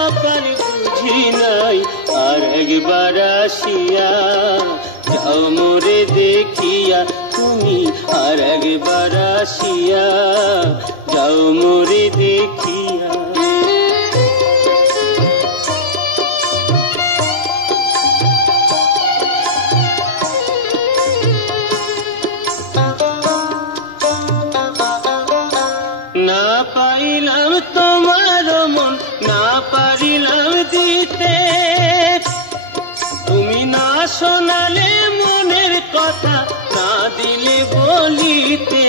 কপাল বুঝি নাই আর একবার আসিয়া যাও মোরে দেখিয়া তুমি আর একবার আসিয়া যাও মোরে দেখিয়া না পাইলাম তোমার মন না পারিলাম দিতে তুমি না শোনালে মনের কথা না দিলে বলিতে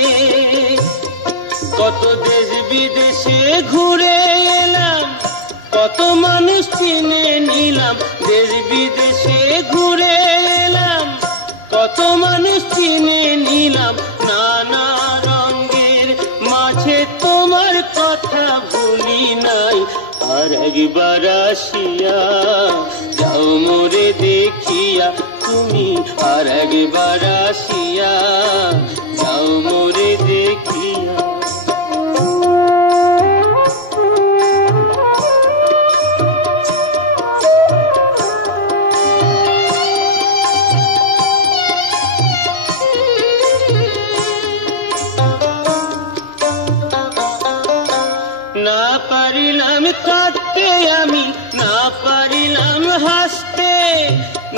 কত দেশ বিদেশে ঘুরে এলাম কত মানুষ চিনে নিলাম দেশ বিদেশে ঘুরে এলাম কত মানুষ চিনে নিলাম নানা রঙের মাঝে তোমার কথা ভুলি নাই আর একবার আসিয়া যাও মোরে দেখিয়া তুমি আর একবার আসিয়া যাও মোরে দেখিয়া না পারিলাম কাঁদতে আমি না পারিলাম হাসতে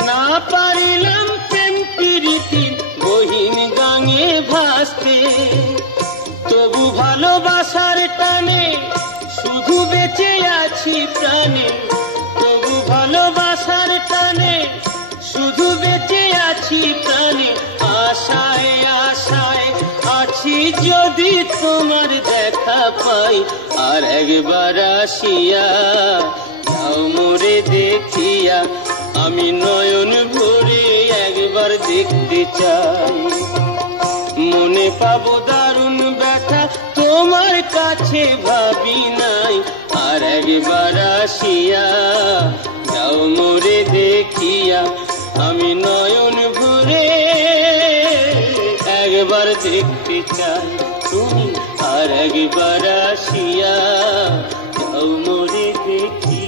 না পারিলাম প্রেম প্রীতি বহিন গাঙে ভাসতে তবু ভালোবাসার টানে শুধু বেঁচে আছি প্রাণে তবু ভালোবাসার টানে শুধু বেঁচে আছি প্রাণে আশায় আশায় আছি যদি তোমার দেখা পাই আর একবার আসিয়া যাও মোরে দেখিয়া আমি নয়ন ভরে একবার দেখতে চাই মনে পাবো দারুণ ব্যথা তোমার কাছে ভাবি নাই আর একবার আসিয়া যাও মোরে দেখিয়া আমি নয়ন ভরে একবার দেখতে চাই তুমি আর একবার আসিয়া যাও মোরে দেখিয়া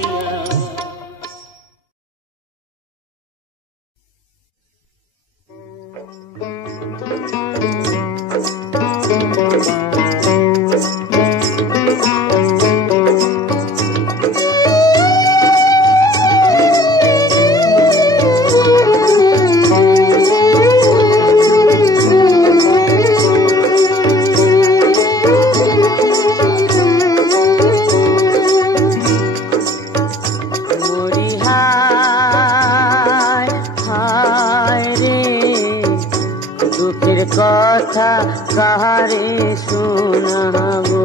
কথা কাহারে শোনাবো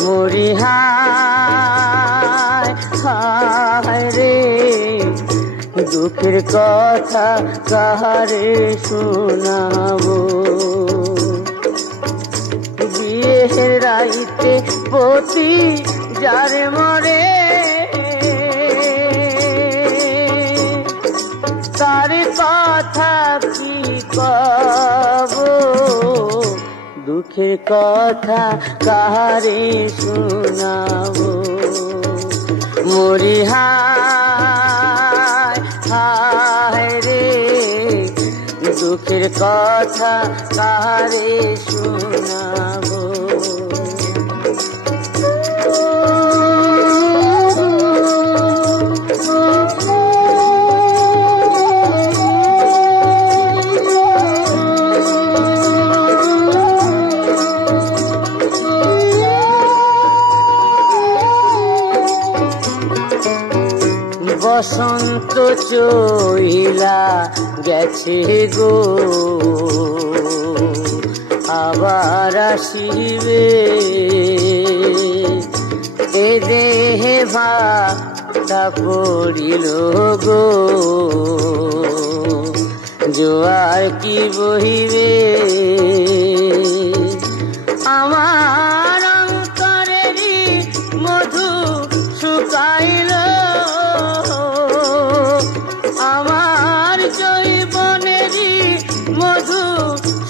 মরি হায় হায় রে দুঃখের কথা কাহারে শোনাবো বিয়ের রাইতে পতি যারে মরে তার কথা কি কব দুঃখের কথা কাহারে শোনাবো মরি হায় হায় রে দুঃখের কথা কাহারে শোনাবো বসন্ত চইলা গেছে গো আবার আসিবে এ দেহে ভাটা পড়িল গো জোয়ার কি বহিবে আমার অন্তরেরই মধু শুকাইল আমার জৈবনেরই মধু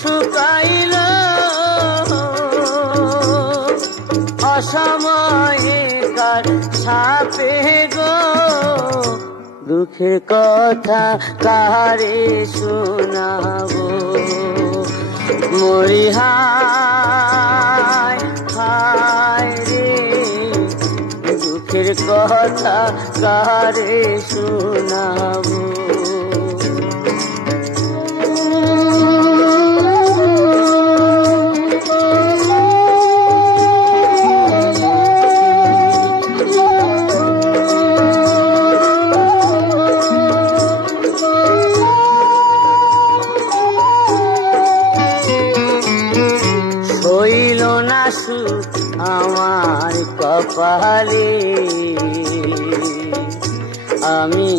শুকাইল অসময়ে কার ছাপে গো দুঃখের কথা কারে শোনাবো মরি হায় হায় রে দুঃখের কথা কারে শোনাবো আমার কপালে আমি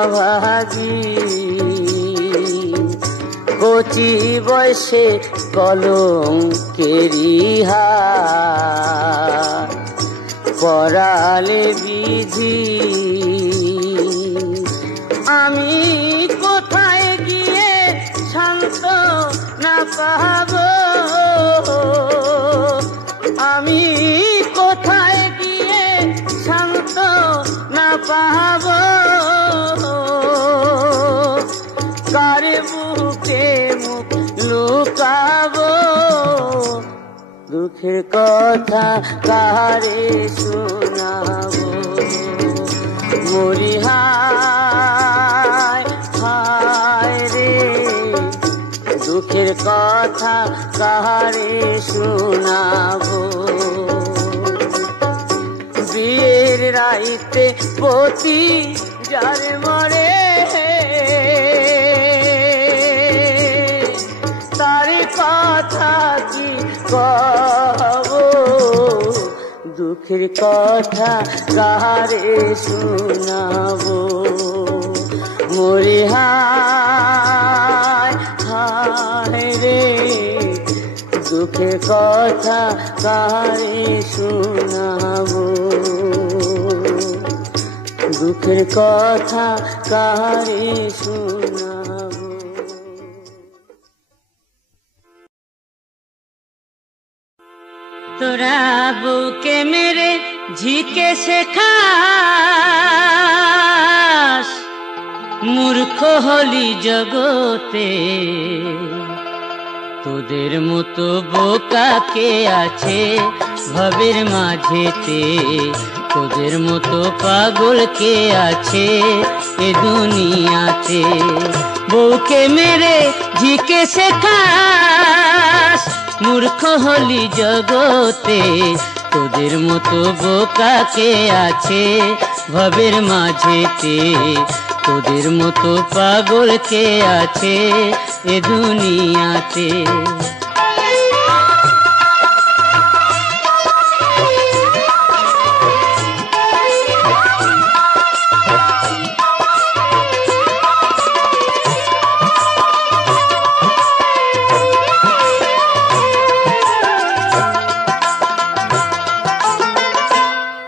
অভাগী কচি বয়সে কলঙ্কেরি হাত পরালে বিধি আমি কোথায় গিয়ে শান্ত না পাবো আমি কোথায় গিয়ে শান্ত না পাব কার বুকে মুখ লুকাবো দুঃখের কথা কারে শোনাবো মরি হায় হায় রে দুঃখের কথা কারে শোনাবো বিয়ের রাইতে পতি যার মরে তার কথা কি কবো দুঃখের কথা কারে শোনাবো মরি হায় হায় রে দুঃখের কথা কারে শোনাবো দুঃখের কথা কারে শোনাবো তোরা বুকে মেরে ঝিকে শেখাস মূর্খ হলি জগতে তোদের মতো বোকা কে আছে ভবের মাঝেতে তোদের মতো পাগল কে আছে এ দুনিয়াতে বউকে মেরে ঝিকে শেখাস মূর্খ হলি জগতে তোদের মতো বোকা কে আছে ভবের মাঝেতে তোদের মতো পাগল কে আছে এ দুনিয়াতে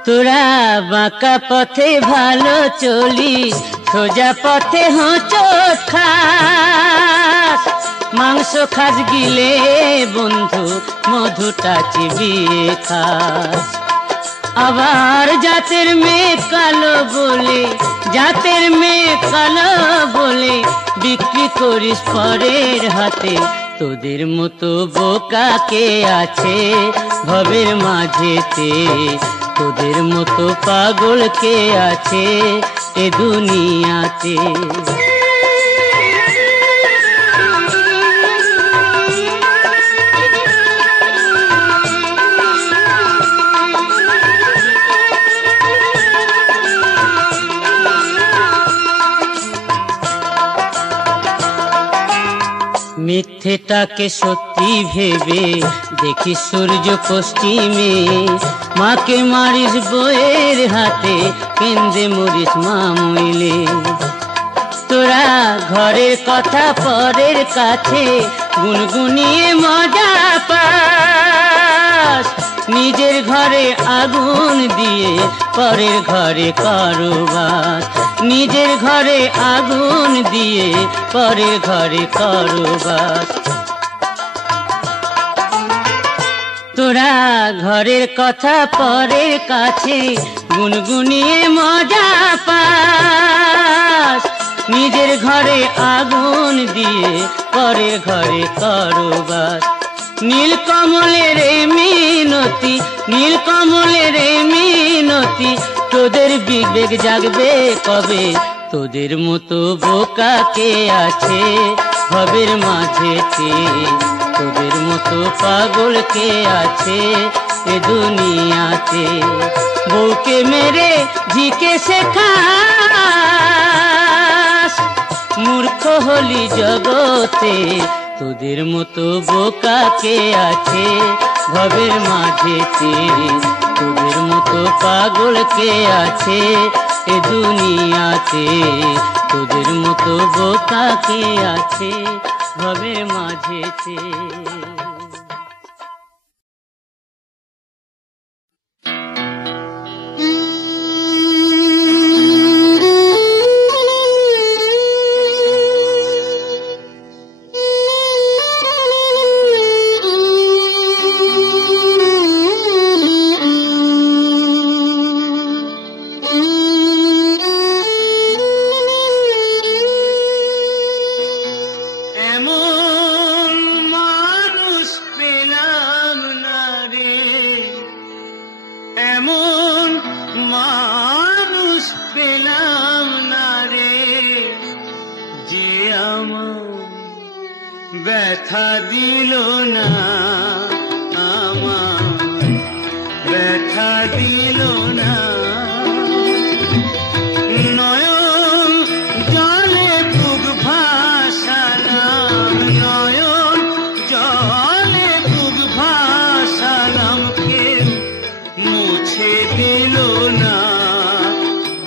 তোরা বাঁকা পথে ভালো চলি সোজা পথে হোঁচট খাস মাংস খাস গিলে বন্ধু মধুটা চিবিয়ে খাস আবার জাতের মেয়ে কালো বলে জাতের মেয়ে কালো বলে বিক্রি করিস পরের হাতে তোদের মতো বোকা কে আছে ভবের মাঝেতে তোদের মতো পাগল কে আছে এ দুনিয়াতে মিথ্যেটাকে সত্যি ভেবে দেখি সূর্য পশ্চিমে মাকে মারিস বইয়ের হাতে কেন্দ্রে মরিস মা মইলে তোরা ঘরের কথা পরের কাছে গুনগুনিয়ে মজা পাস নিজের ঘরে আগুন দিয়ে পরের ঘরে কারবাস নিজের ঘরে আগুন দিয়ে পরের ঘরে কারবাস তোরা ঘরের কথা পরের কাছে গুনগুনিয়ে মজা পাস। নিজের ঘরে আগুন দিয়ে পরের ঘরে করো বাস। নীলকমলের মিনতি, নীলকমলের মিনতি, তোদের বিবেক জাগবে কবে? তোদের মতো বোকা কে আছে ভবের মাঝেতে? তোদের মতো পাগল কে আছে এ দুনিয়াতে? বউকে মেরে ঝিকে শেখাস, মূর্খ হলি জগতে। তোদের মতো বোকা কে আছে ভবের মাঝেতে? তোদের মতো পাগল কে আছে এ দুনিয়াতে? তোদের মতো বোকা কে আছে ভবের মাঝেতে? ব্যথা দিল না আমার, ব্যথা দিল না। নয়ন জলে বুক ভাসালাম, নয়ন জলে বুক ভাসালাম, কেউ মুছে দিল না।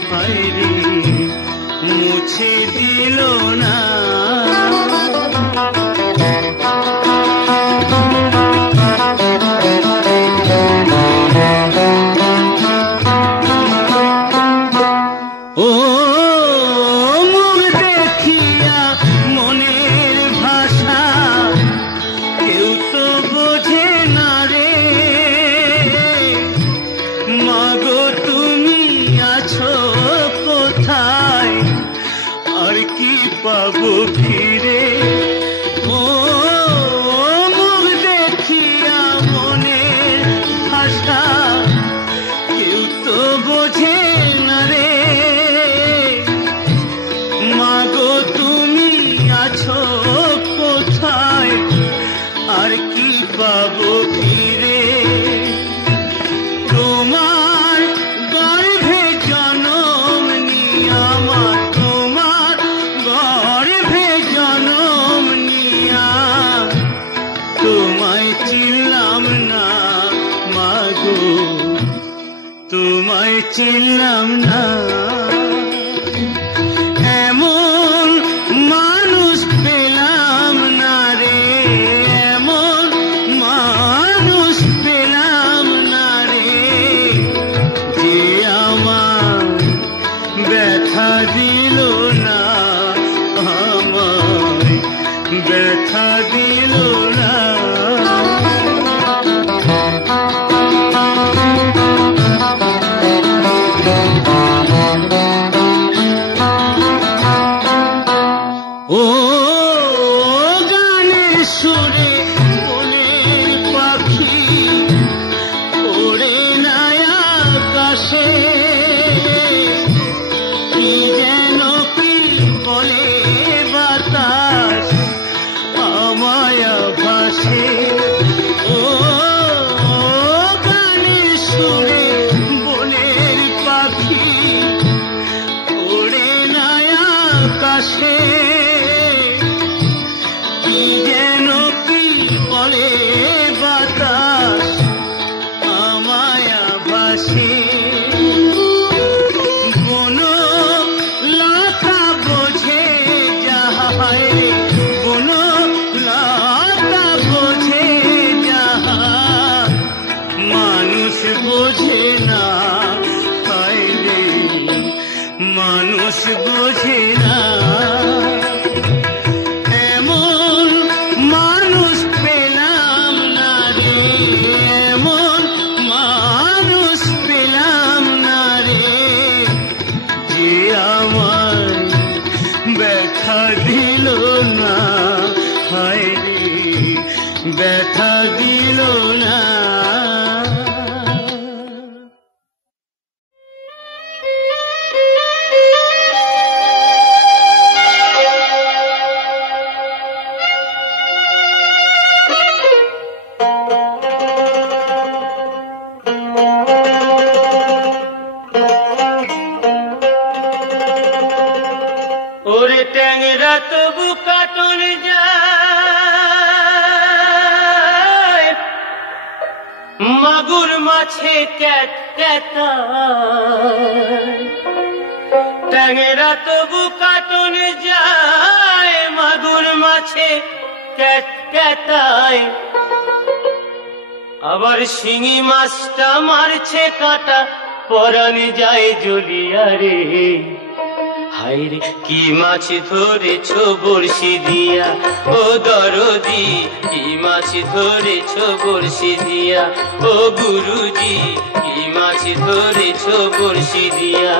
হায়রে মুছে দিল না। পাবো ফিরে ও মুখ দেখিয়া মনের ভাষা, কেউ তো বোঝে না রে। মাগো তুমি আছো কোথায়, আর কি পাবো ফিরে? তোমার গর্ভে জনম নিয়া, আমার তোমার গর্ভে জনম নিয়া, তোমায় চিনলাম না মাগো, তোমায় চিনলাম না। এমন মানুষ পেলাম না রে, এমন মানুষ পেলাম না রে, যে আমার ব্যথা দিল না, আমায় ব্যথা দিল না। ও গানের সুরে মনের পাখি ওড়ে না আকাশে, কি যেন কি বলে বাতাস আমায় ভাসে। ও গানের সুরে মনের পাখি ওড়ে না আকাশে, কি যেন কি বলে বাতাস আমায় ভাসে। বন লতা বোঝে যাহা রে, বন লতা বোঝে যাহা, মানুষ বোঝে না। হায় রে মানুষ বোঝে না। এমন মানুষ পেলাম না রে, এমন মানুষ পেলাম না তবু কাটন যায়, মাগুর মাছে ক্যাট ক্যাটায়। ট্যাংরা তবু কাটন যায়, মাগুর মাছে ক্যাট ক্যাটায়। আবার শিঙি মাছটা মারছে কাটা, পরাণ যায় জ্বলিয়া রে। হায়রে কি মাছ ধরেছ বড়শি দিয়া, ও দরদি কি মাছ ধরেছ বড়শি দিয়া, ও গুরুজি কি মাছ ধরেছ বড়শি দিয়া।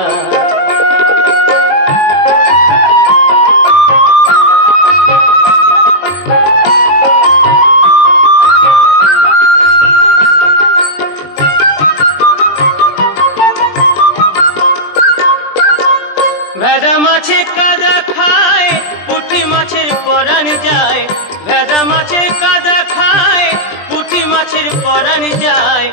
ভেদা মাছে কাদা খায়, পুঁটি মাছের পরাণ যায়। ভেদা মাছে কাদা খায়, পুঁটি মাছের পরাণ যায়।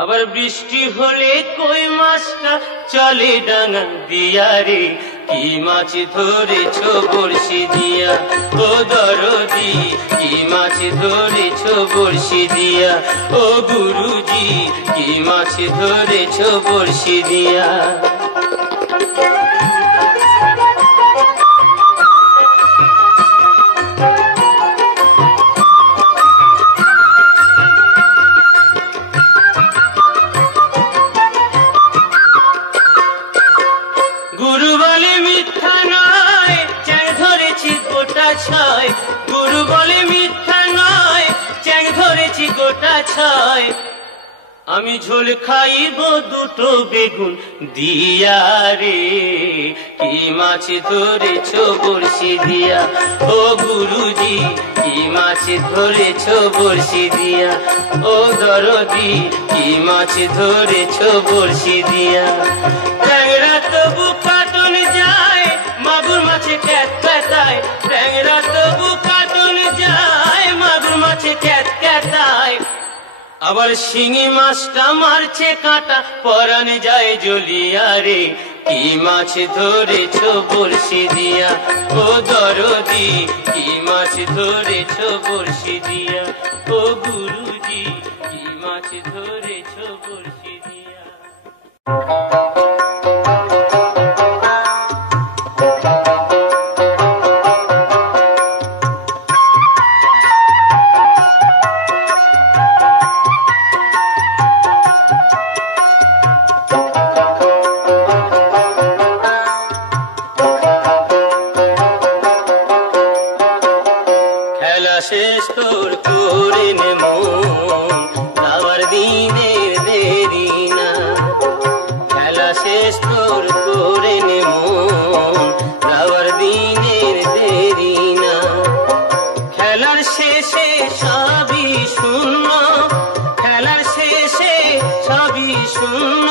আবার বৃষ্টি হলে কই মাছটা চলে ডাঙা দিয়া রে। কি মাছ ধরেছ বড়শি দিয়া, ও দরদি কি মাছ ধরেছ বড়শি দিয়া, ও গুরুজি কি মাছ ধরেছ বড়শি দিয়া। গুরু বলে মিথ্যা নয়, চ্যাং ধরেছি গোটা ছয়। গুরু বলে মিথ্যা নয়, চ্যাং ধরেছি গোটা ছয়। আমি ঝোল খাইব দুটো বেগুন দিয়া রে। কি মাছ ধরেছ বড়শি দিয়া, ও গুরুজি কি মাছ ধরেছ বড়শি দিয়া, ও দরদি কি মাছ ধরেছ বড়শি দিয়া। ট্যাংরা তবু কাটন যায়, মাগুর মাছে ক্যাট ক্যাটায়। ট্যাংরা তবু কাটন যায়, মাগুর মাছে ক্যাট ক্যাটায়। আবার শিঙি মাছটা মারছে কাঁটা, পরাণ যায় জ্বলিয়া রে। কি মাছ ধরেছ বড়শি দিয়া, ও দরদি কি মাছ ধরেছ বড়শি দিয়া, ও গুরুজি কি মাছ ধরেছ বড়শি দিয়া। শেষ তোর করে নে মন, যাওয়ার দিনের দেরি না। খেলা শেষ তোর করে নে মন, যাওয়ার দিনের দেরি না। খেলার শেষে সবই শূন্য, খেলার শেষে সবই শূন্য।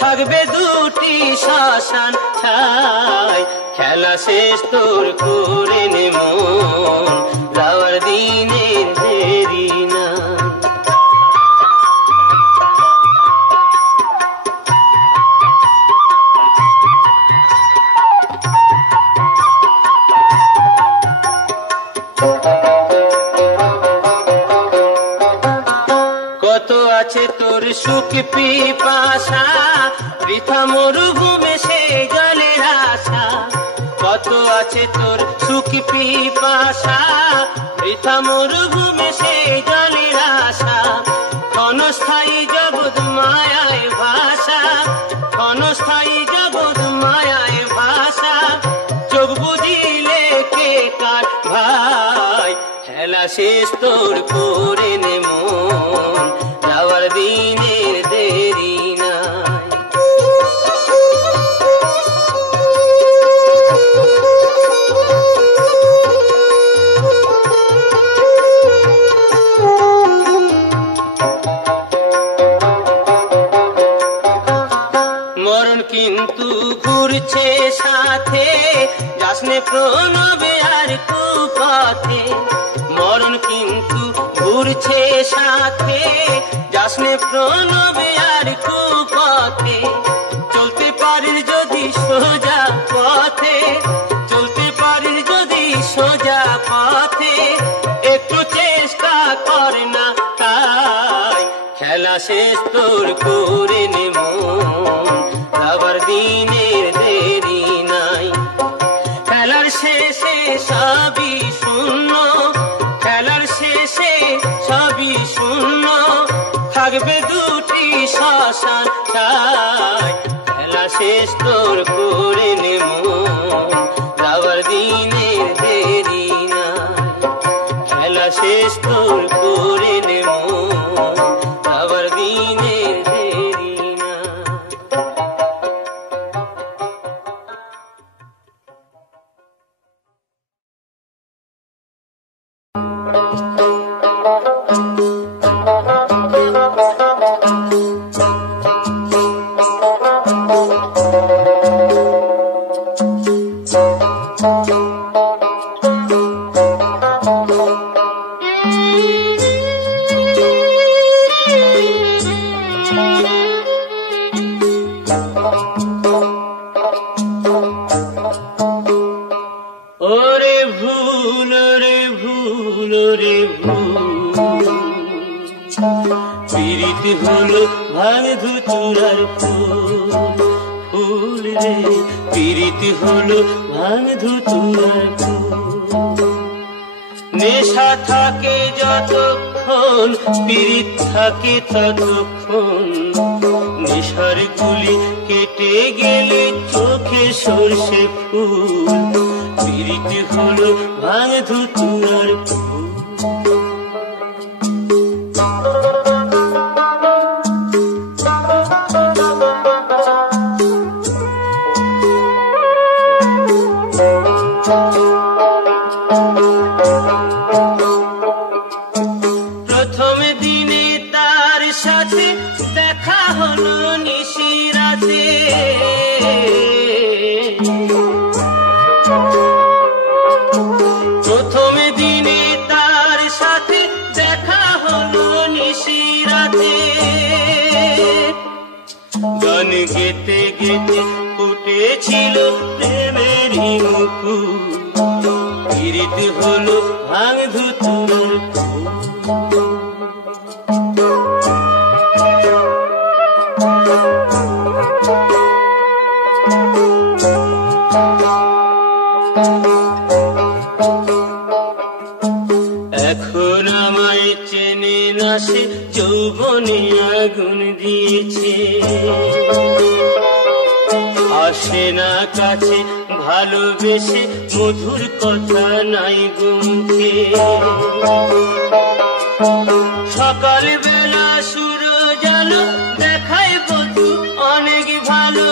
থাকবে দুটি শ্মশান ছাই, খেলা শেষ তোর করে নে মন, যাওয়ার দিনের দেরি না। কত আছে তোর সুখ পিপাসা, বৃথা মরুভূমে সে জলের আশা। কত আছে তোর সুখ পিপাসা, বৃথা মরুভূমে সে জলের আশা। ক্ষণস্থায়ী জগৎ মায়ায় ভাষা, ক্ষণস্থায়ী জগৎ মায়ায় ভাষা। চোখ বুঝিলে কে কার ভাই, খেলা শেষ তোর করে নে মন, যাওয়ার দিনের দেরি নাই। মরণ কিন্তু ঘুরছে সাথে, যাসনে প্রণবে আর কুপথে। মরণ কিন্তু ঘুরছে সাথে, যাসনে প্রণবে আর কুপথে। চলতে পারিস যদি সোজা পথে, চলতে পারিস শেষ তোর করে নেব আবার দিনের দেরি নাই খেলার শেষে সবই শূন্য খেলার শেষে সবই শূন্য থাকবে দুটি শ্মশান ছাই খেলা শেষ তোর করে নেব আবার দিনের দেরি নাই খেলা শেষ তোর করে নেব আবার দিনের দেরি নাই ওরে ভুল রে ভুল রে ভুল পিরিতি হলো ভাঙ ধুতুরার ফুল ফুল রে পিরিতি হলো ভাঙ ধুতুরার ফুল নেশা থাকে যতক্ষণ পিরিত থাকে ততক্ষণ নেশার গুলি কেটে গেলে চোখে সরষে ফুল পিরিতি হলো ভাঙ ধুতুরার ফুল প্রথম দিনে তার সাথে দেখা হলো নিশিরাতে প্রথম দিনে তার সাথে দেখা হলো নিশিরাতে গান গেতে গেতে ফুটেছিল প্রেমেরই মুকুল পিরিতি হলো ভাঙ ধুতুরার ফুল এখন আমায় চেনে না সে যৌবনে আগুন দিয়েছে আসে না কাছে ভালোবেসে মধুর কথা নাই গুনতে সকাল বেলা সূরজ আলো দেখায় বধু অনেক ভালো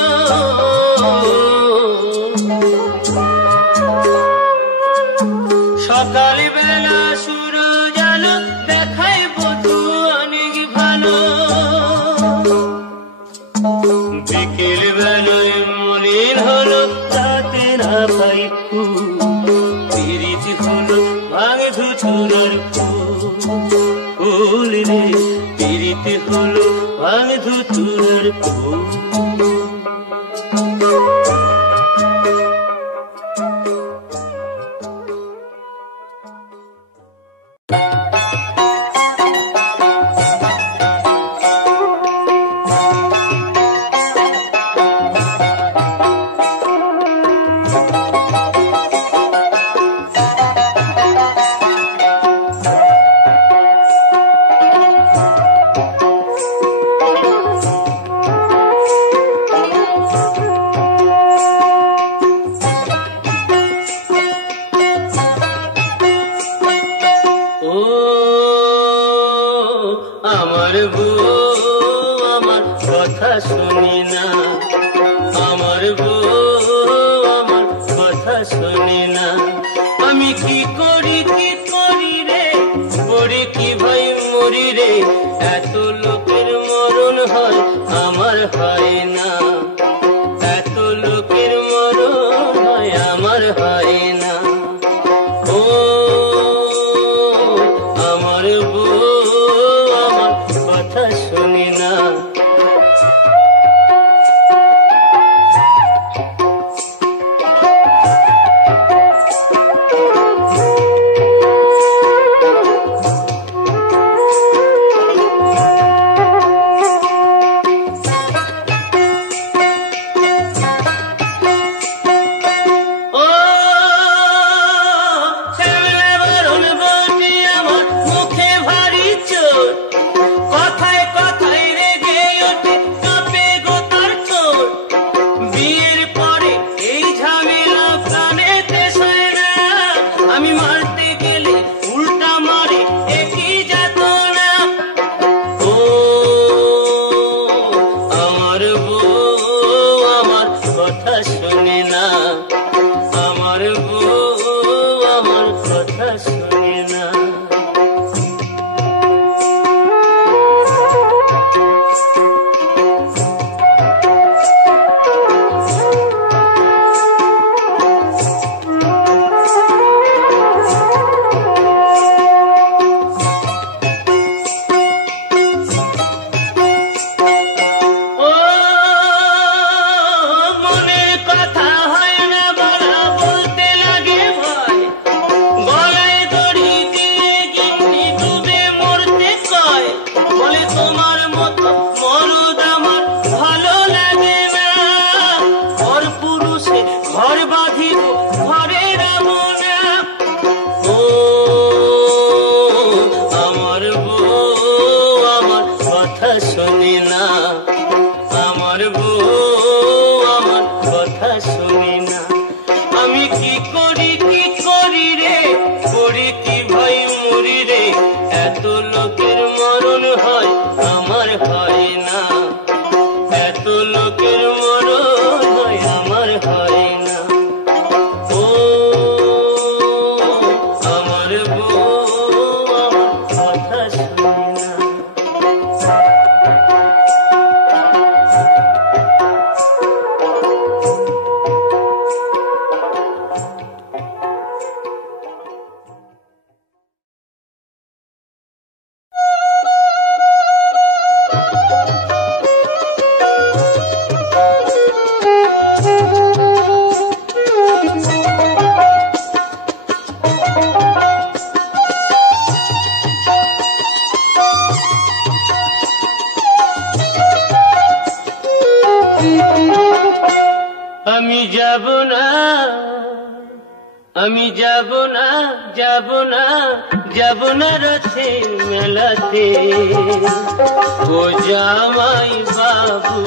সকাল বেলা সূরজ আলো দেখায় বধু অনেক ভালো বিকেল বেলায় মনের হলো তাতে না পাই ফুল পিরিতি হলো ভাঙ ধুতুরার ফুল ফুল রে পিরিতি হলো ভাঙ ধুতুরার ফুল আমার বউ আমার কথা শুনি না আমার বউ আমার কথা শুনি না আমি কি করি রে পড়ি কি ভাই মরি রে এত লোকের মরণ হয় আমার হয় না এত লোকের মরণ হয় আমার হয় না ও আমার বউ আমার কথা শুনি না কথা শোনে না, আমার বউ আমার কথা শোনে না। আমি যাব না, যাব না, যাব না রথের মেলাতে, ও জামাই বাবু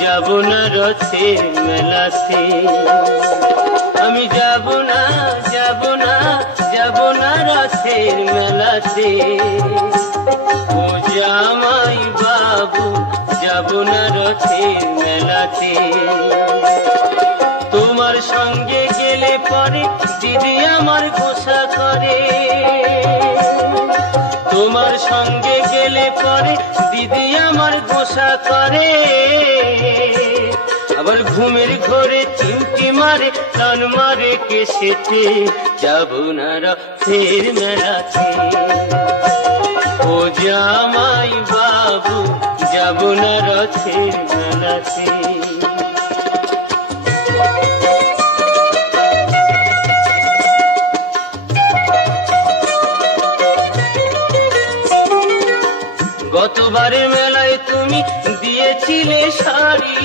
যাব না রথের মেলাতে। আমি যাব না, যাব না, যাব না রথের মেলাতে, ও জামাই বাবু যাব না রথের মেলাতে। তোমার সঙ্গে গেলে পরে দিদি আমার গোসা করে, তোমার সঙ্গে গেলে পরে দিদি আমার গোসা করে, আবার ঘুমের ঘরে চিমটি মারে টান মারে কেসেতে, যাব না রথের মেলাতে, ও জামাই বাবু যাব না রথের মেলাতে। গতবারে মেলায় তুমি দিয়েছিলে শাড়ি,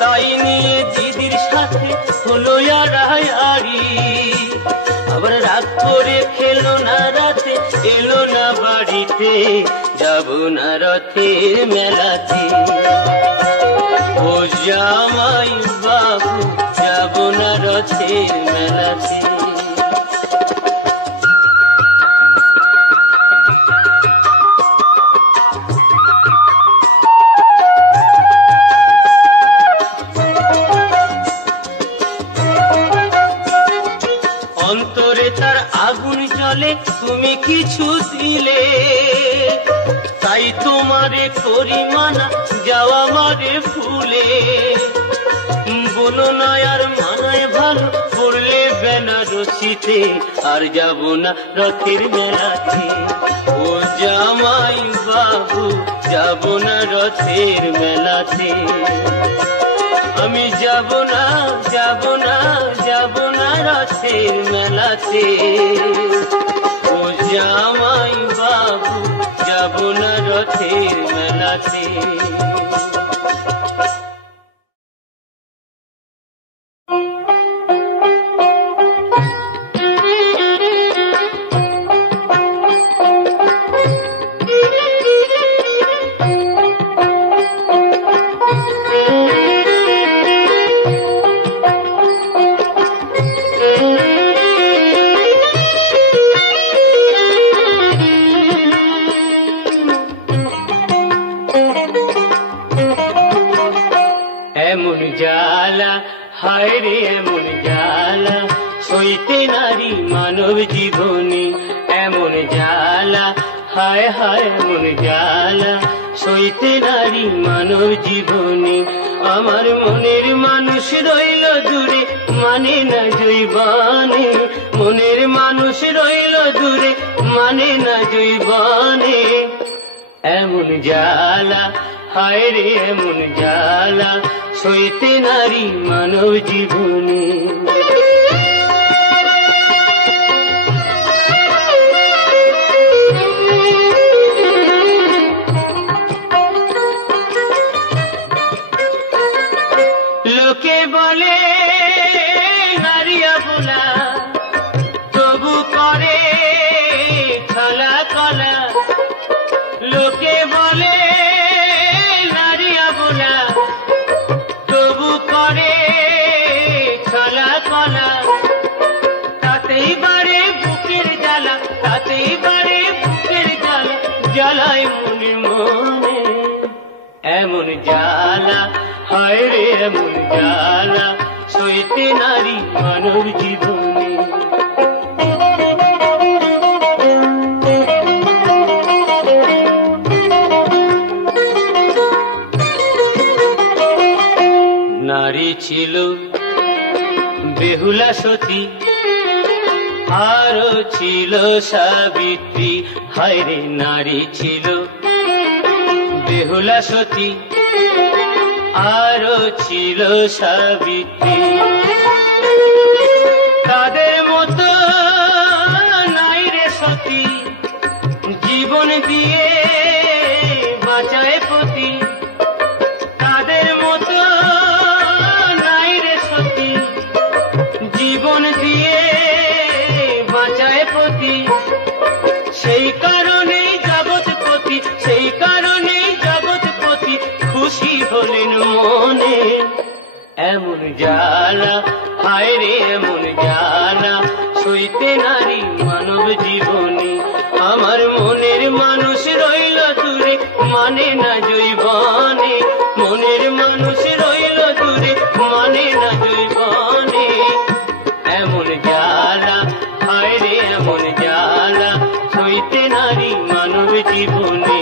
তাই নিয়ে দিদির সাথে হলো আড়াআড়ি, আবার রাগ করে খেলো না রাতে, এলো না বাড়িতে, যাব না রথের মেলাতে, ও জামাই বাবু যাব না রথের মেলাতে। অন্তরে তার আগুন জ্বলে তুমি কিছু দিলে, তাই তোমারে করি মানা যাওয়া মারে ফুলে, বলো না আর মানায় ভালো পড়লে বেনারসিতে, আর যাব না রথের মেলাতে, ও জামাই বাবু যাব না রথের মেলাতে। আমি যাব না, যাব না, যাব না রথের মেলাতে, ও জামাই বাবু যাব না রথের মেলাতে। এমন জ্বালা হায় রে এমন জ্বালা সইতে নারী মানব জীবনী এমন জ্বালা হায় হায় এমন জ্বালা সইতে নারী মানব জীবনী আমার মনের মানুষ রইল দূরে মানে না জৈবনে মনের মানুষ রইল দূরে মানে না জৈবনে এমন জ্বালা হায় রে এমন জ্বালা সইতে নারী মানব জীবনে লোকে বলে নারী অবলা তবু করে ছলা কলা লোকে বলে নারী অবলা তবু করে ছলা কলা তাতেই বাড়ে বুকের জ্বালা তাতেই বাড়ে বুকের জ্বালা জ্বালায় মনের মনে এমন জ্বালা হায় রে এমন জ্বালা সইতে নারী মানব জীবনে নারী ছিল বেহুলা সতী আরো ছিল সাবিত্রী হায় রে নারী ছিল বেহুলা সতী আরো ছিল সাবিত্রী তাদের মতো নাই রে সতী জীবন দিয়ে বাঁচায় পতি তাদের মতো নাই রে সতী জীবন দিয়ে বাঁচায় পতি সেই কারণেই জগৎপতি সেই কারণেই জগৎপতি খুশি হলেন মনে এমন জ্বালা হায় রে এমন জ্বালা সইতে নারী মানব জীবনে আমার মনের মানুষ রইল দূরে মানে না জৈবনে মনের মানুষ রইল দূরে মানে না জৈবনে এমন জ্বালা হায় রে এমন জ্বালা সইতে নারী মানব জীবনে